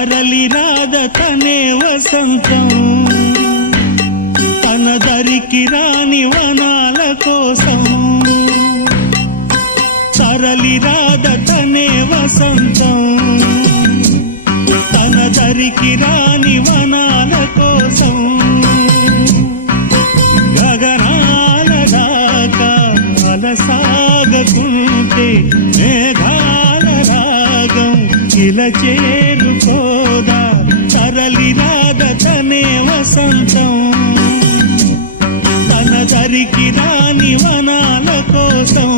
తరలి రాద తనే వసంతం తన దరికి రాని వనాల కోసం తరలి రాద తనే వసంతం తన దరికి రాని వనాల కోసం గగనాల దాకా అలసాగకుంటే మేఘాల రాగం ఇలా చేరుకోదా తరలి రాద తనే వసంతం తన దరికి రాని వనాల కోసం